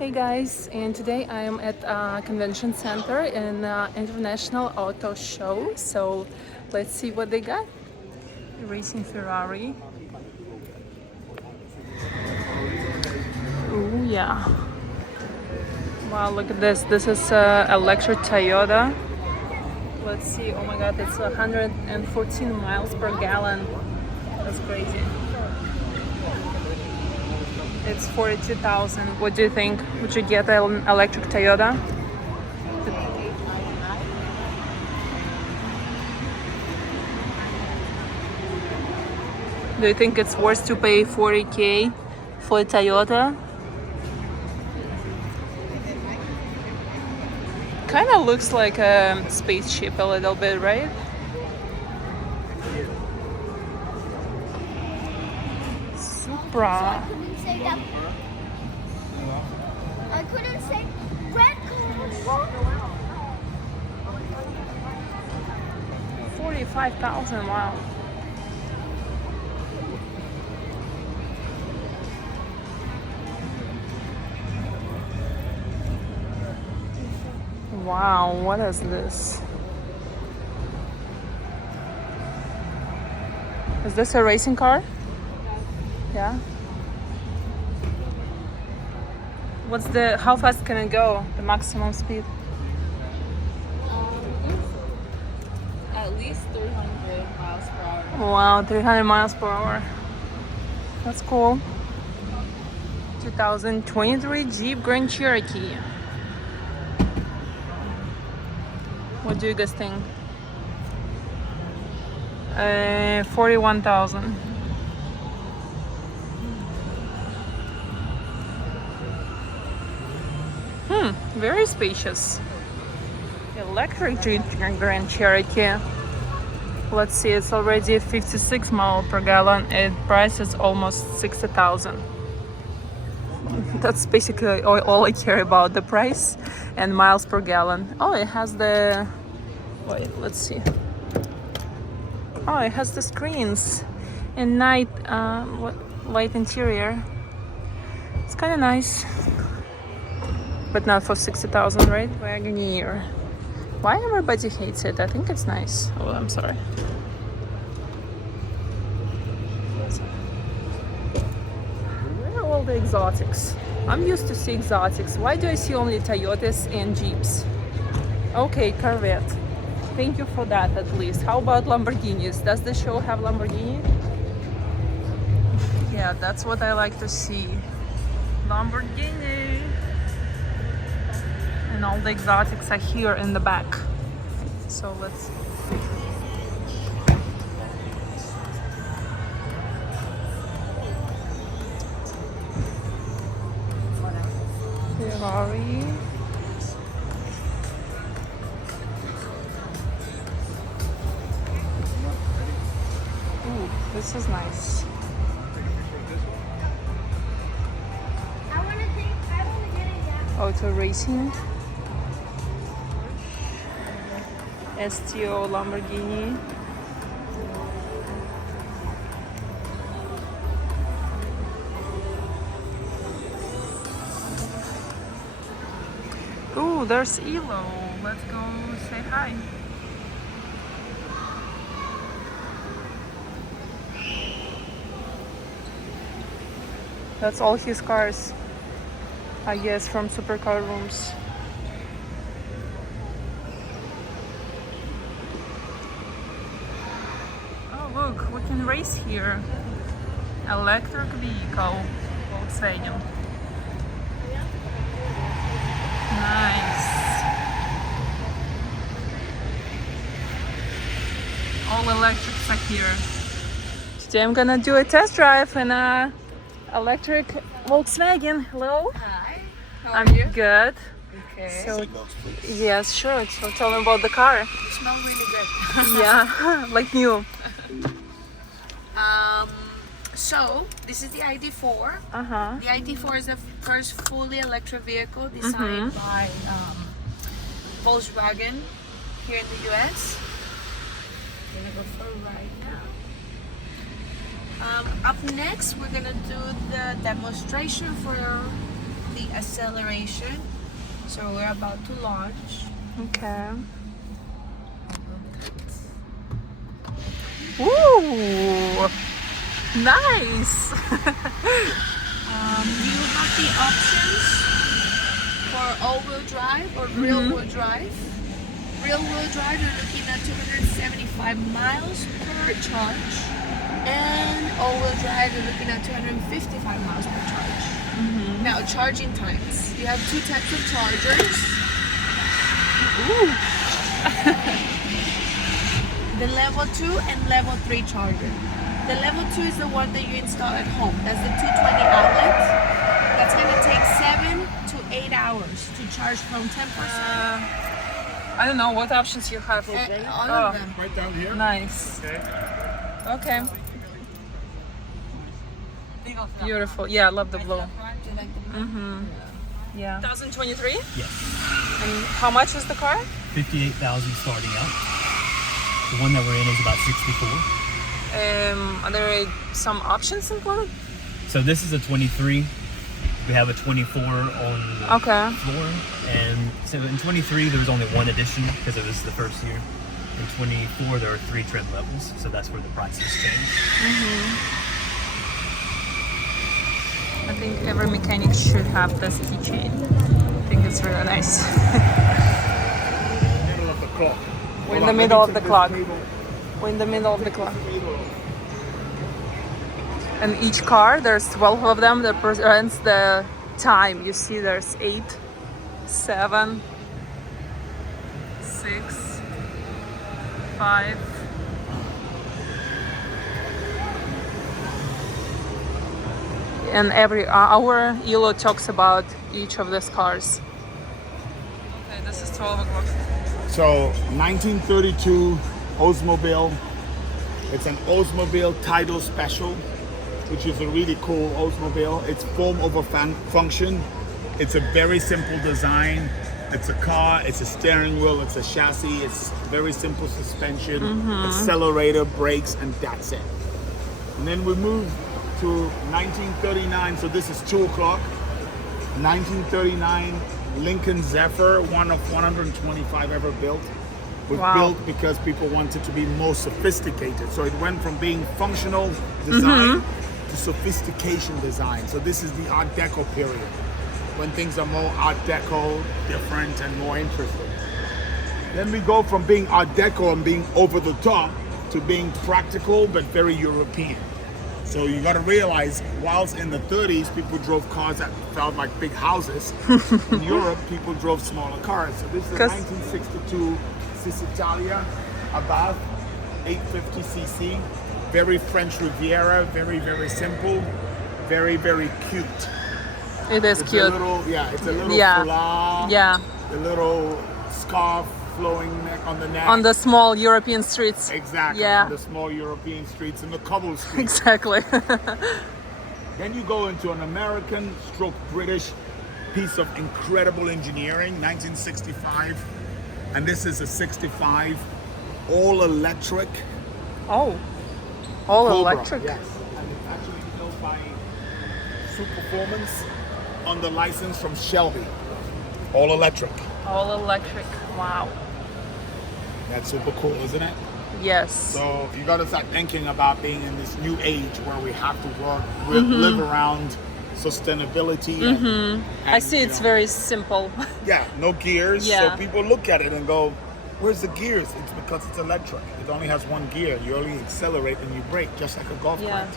Hey guys, and today I am at a convention center in International Auto Show. So let's see what they got. Racing Ferrari. Oh yeah. Wow, look at this. This is electric Toyota. Let's see. Oh my god, it's 114 miles per gallon. That's crazy. It's 42,000. What do you think? Would you get an electric Toyota? Do you think it's worth to pay 40K for a Toyota? Kind of looks like a spaceship a little bit, right? Supra. Couldn't say that. I couldn't say red color. 45,000, wow. Wow, what is this? Is this a racing car? Yeah. How fast can it go? The maximum speed? At least 300 miles per hour. Wow, 300 miles per hour. That's cool. 2023 Jeep Grand Cherokee. What do you guys think? 41,000. Very spacious. Electric Jeep Grand Cherokee. Let's see, it's already 56 miles per gallon. It price is almost 60,000. That's basically all I care about, the price and miles per gallon. Oh, it has the... Wait, let's see. Oh, it has the screens and light interior. It's kind of nice. But not for 60,000, right? Wagoneer. Why everybody hates it? I think it's nice. Oh, I'm sorry. Where are all the exotics? I'm used to see exotics. Why do I see only Toyotas and Jeeps? Okay, Corvette. Thank you for that at least. How about Lamborghinis? Does the show have Lamborghini? Yeah, that's what I like to see. Lamborghini. And all the exotics are here in the back. So let's... Ferrari. Ooh, this is nice. I want to get it that. Auto racing. STO Lamborghini. Ooh, there's Elo. Let's go say hi. That's all his cars, I guess, from Supercar rooms. Oh, look, we can race here. Electric vehicle, Volkswagen. Nice. All electrics are here. Today I'm gonna do a test drive in a electric Volkswagen. Hello. Hi. How I'm are you? good. Okay. So, yes, sure. So tell me about the car. You smell really good. Yeah, like new. So this is the ID.4. Uh-huh. The ID.4 is the first fully electric vehicle designed by Volkswagen here in the US. I'm gonna go for a ride now. Up next, we're gonna do the demonstration for the acceleration. So we're about to launch. Okay. Ooh, nice. You have the options for all-wheel drive or rear-wheel drive. Rear-wheel drive, you're looking at 275 miles per charge. And all-wheel drive, you're looking at 255 miles per charge. Now, charging times. You have two types of chargers. Ooh. The level 2 and level 3 charger. The level 2 is the one that you install at home. That's the 220 outlet. That's going to take 7 to 8 hours to charge from 10%. I don't know what options you have. All of them. Right down here. Nice. Okay. Okay. Beautiful. Yeah, I love the blue. Do you like the blue? Yeah. 2023? Yes, And how much is the car? 58,000 starting out. The one that we're in is about 64. Are there some options included? So this is a 23. We have a 24 on the Okay. floor, and so in 23 there was only one addition because it was the first year. In 24 there are 3 trim levels, so that's where the prices change. I think every mechanic should have this keychain. I think it's really nice. Middle of the clock. We're in the middle of the clock. We're in the middle of the clock. And each car, there's 12 of them that represents the time. You see there's 8, 7, 6, 5. And every hour, Elo talks about each of these cars. Okay, this is 12 o'clock. So 1932 Oldsmobile. It's an Oldsmobile title special, which is a really cool Oldsmobile. It's form over function. It's a very simple design. It's a car, it's a steering wheel, it's a chassis, it's very simple suspension, accelerator, brakes, and that's it. And then we move to 1939, so this is 2 o'clock. 1939 Lincoln Zephyr, one of 125 ever built. Was built because people wanted to be more sophisticated. So it went from being functional design to sophistication design. So this is the Art Deco period, when things are more Art Deco, different and more interesting. Then we go from being Art Deco and being over the top to being practical but very European. So you got to realize, whilst in the 30s people drove cars that felt like big houses, in Europe people drove smaller cars. So this is a 1962 Cisitalia, Abarth, 850cc, very French Riviera, very, very simple, very, very cute. It is It's cute. a little, it's a little foulard, a little scarf flowing neck on the neck. On the small European streets. Exactly, Yeah. on the small European streets and the cobble streets. Exactly. Then you go into an American stroke British piece of incredible engineering, 1965. And this is a 65 all electric. Oh, all Cobra, electric. Yes. And it's actually built by Superperformance on the license from Shelby. All electric. All electric. Wow. That's super cool, isn't it? Yes. So you got to start thinking about being in this new age where we have to work, live around sustainability. And, I see you it's know, very simple. Yeah, no gears. Yeah. So people look at it and go, where's the gears? It's because it's electric. It only has one gear. You only accelerate and you brake, just like a golf Yeah. cart.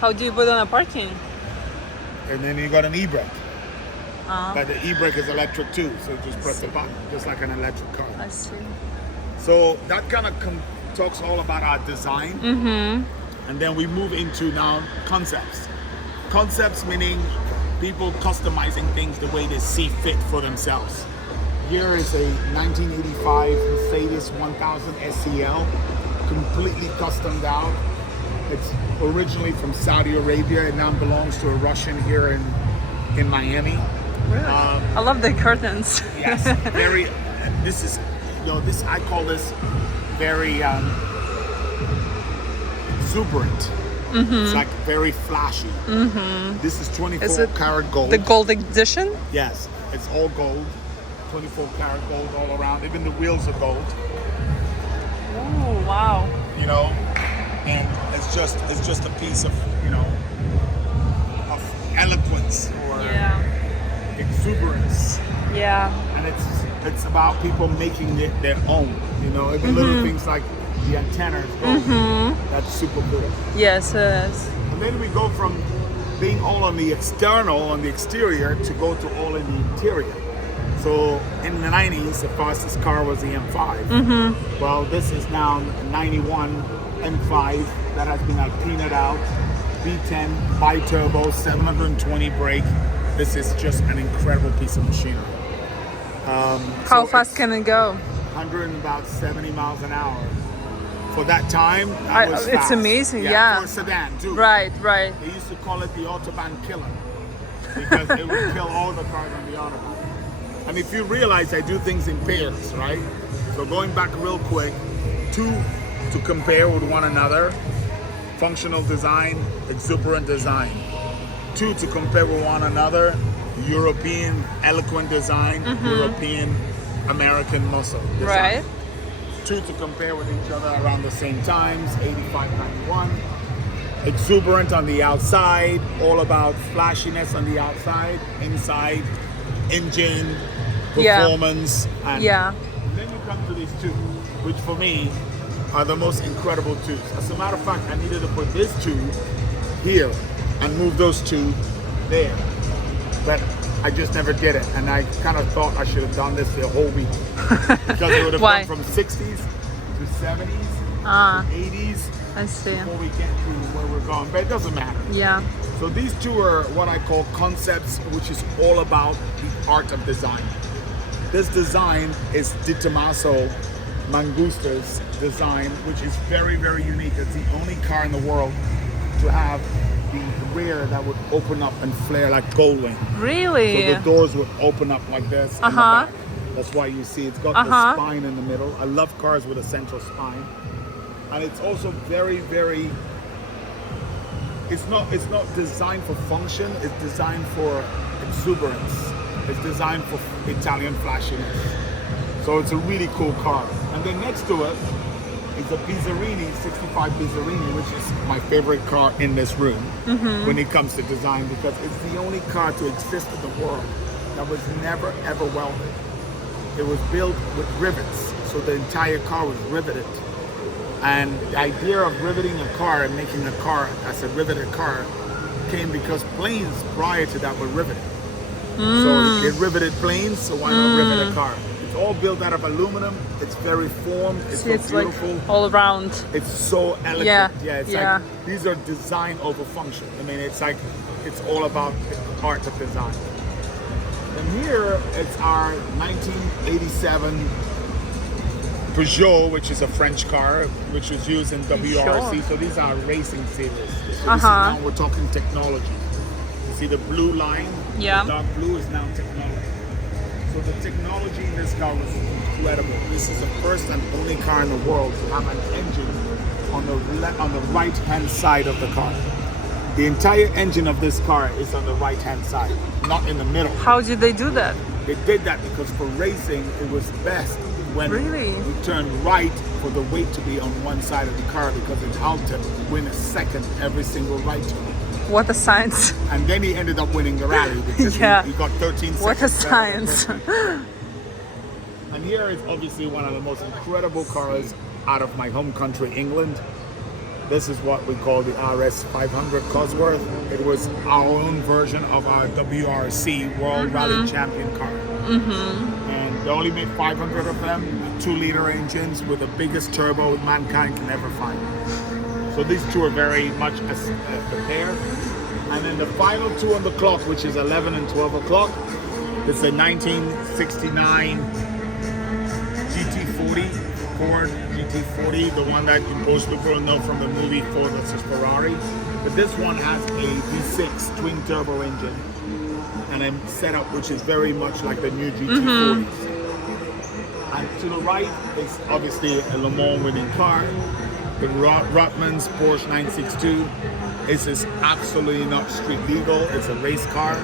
How do you put on a parking? And then you got an e-brake. But the e-brake is electric too. So you just press the button, just like an electric car. I see. So that kind of talks all about our design. And then we move into now concepts. Concepts meaning people customizing things the way they see fit for themselves. Here is a 1985 Mercedes 1000 SEL, completely customed out. It's originally from Saudi Arabia. It now belongs to a Russian here in Miami. Really? I love the curtains. Yes, very. This is, this I call this very exuberant. It's like very flashy. This is 24 Is it karat gold. The gold edition? Yes, it's all gold. 24 karat gold all around. Even the wheels are gold. Oh, wow. You know, and it's just a piece of, you know, of eloquence or exuberance. Yeah. And it's about people making it their own. You know, even little things like the antenna is gold. That's super cool. Yes, it is. And then we go from being all on the external, on the exterior, to go to all in the interior. So in the 90s, the fastest car was the M5. Well, this is now a 91 M5 that has been cleaned out. V10, bi-turbo, 720 brake. This is just an incredible piece of machinery. How fast can it go? 170 miles an hour. For that time, that was It's fast. amazing, yeah. For a sedan, too. Right. They used to call it the Autobahn killer because it would kill all the cars on the Autobahn. And if you realize I do things in pairs, right? So going back real quick, two to compare with one another, functional design, exuberant design. Two to compare with one another, European eloquent design, European American muscle design. Right. Two to compare with each other around the same times, 85, 91. Exuberant on the outside, all about flashiness on the outside, inside, engine, performance. And then you come to these two, which for me are the most incredible twos. As a matter of fact, I needed to put this two here and move those two there. But I just never did it. And I kind of thought I should have done this the whole week. Because it would have gone from 60s to 70s to 80s. I see. Before we get to where we're going. But it doesn't matter. Yeah. So these two are what I call concepts, which is all about the art of design. This design is Di Tommaso Mangusta's design, which is very, very unique. It's the only car in the world to have the rear that would open up and flare like gold wing. Really? So the doors would open up like this. in the back. That's why you see it's got the spine in the middle. I love cars with a central spine. And it's also very, very, it's not designed for function, it's designed for exuberance. It's designed for Italian flashiness. So it's a really cool car. And then next to it is a Bizzarini, 65 Bizzarini, which is my favorite car in this room when it comes to design, because it's the only car to exist in the world that was never ever welded. It was built with rivets, so the entire car was riveted. And the idea of riveting a car and making a car as a riveted car came because planes prior to that were riveted. So it riveted planes, so why not rivet a car? It's all built out of aluminum. It's very formed. It's so beautiful. Like all around. It's so elegant. Yeah. It's like these are design over function. I mean, it's like it's all about the art of design. And here it's our 1987 Peugeot, which is a French car, which was used in WRC. So these are racing series. So this is now we're talking technology. You see the blue line? Yeah. The dark blue is now technology. So the technology in this car was incredible. This is the first and only car in the world to have an engine on the right-hand side of the car. The entire engine of this car is on the right-hand side, not in the middle. How did they do that? They did that because for racing, it was best when you turn right for the weight to be on one side of the car, because in Alton, win a second every single right turn. What a science. And then he ended up winning the rally because he got 13 seconds. What a science. And here is obviously one of the most incredible cars out of my home country, England. This is what we call the RS 500 Cosworth. It was our own version of our WRC World Rally Champion car. And they only made 500 of them, 2-liter engines with the biggest turbo mankind can ever find. So these two are very much a pair. And then the final two on the clock, which is 11 and 12 o'clock, it's a 1969 GT40, Ford GT40, the one that most people know from the movie Ford vs. Ferrari. But this one has a V6 twin turbo engine and a setup which is very much like the new GT40s. And to the right is obviously a Le Mans winning car. The Rotman's Porsche 962 is absolutely not street legal. It's a race car,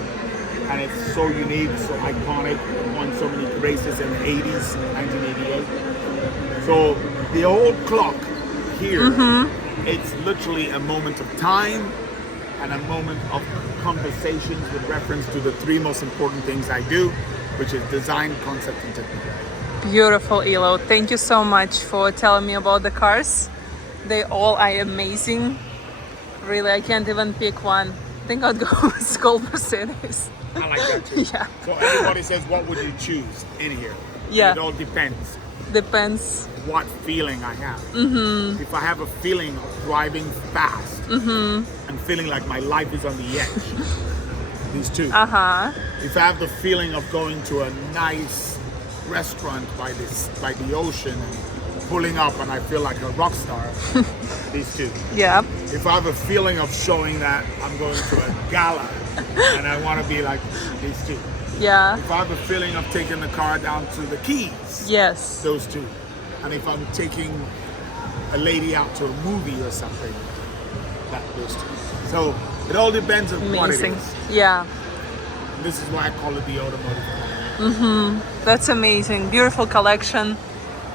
and it's so unique, so iconic. It won so many races in the 80s, 1988. So the whole clock here, it's literally a moment of time and a moment of conversations with reference to the three most important things I do, which is design, concept, and technical. Beautiful, Elo. Thank you so much for telling me about the cars. They all are amazing. Really, I can't even pick one. I think I'd go with Gold Mercedes. I like that too. Yeah. So everybody says, what would you choose in here? Yeah. It all depends Depends. what feeling I have. If I have a feeling of driving fast and feeling like my life is on the edge, these two. If I have the feeling of going to a nice restaurant by the ocean and pulling up and I feel like a rock star, these two. Yeah. If I have a feeling of showing that I'm going to a gala and I want to be like these two. Yeah. If I have a feeling of taking the car down to the Keys, Yes. those two. And if I'm taking a lady out to a movie or something, those two. So it all depends on what it Amazing. is. Yeah. This is why I call it the automotive. That's amazing. Beautiful collection.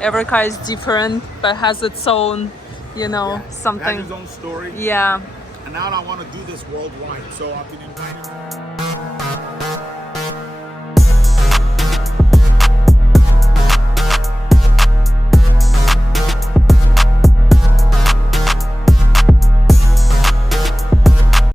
Every car is different, but has its own, It has something. its own story. Yeah. And now I want to do this worldwide. So I've been invited.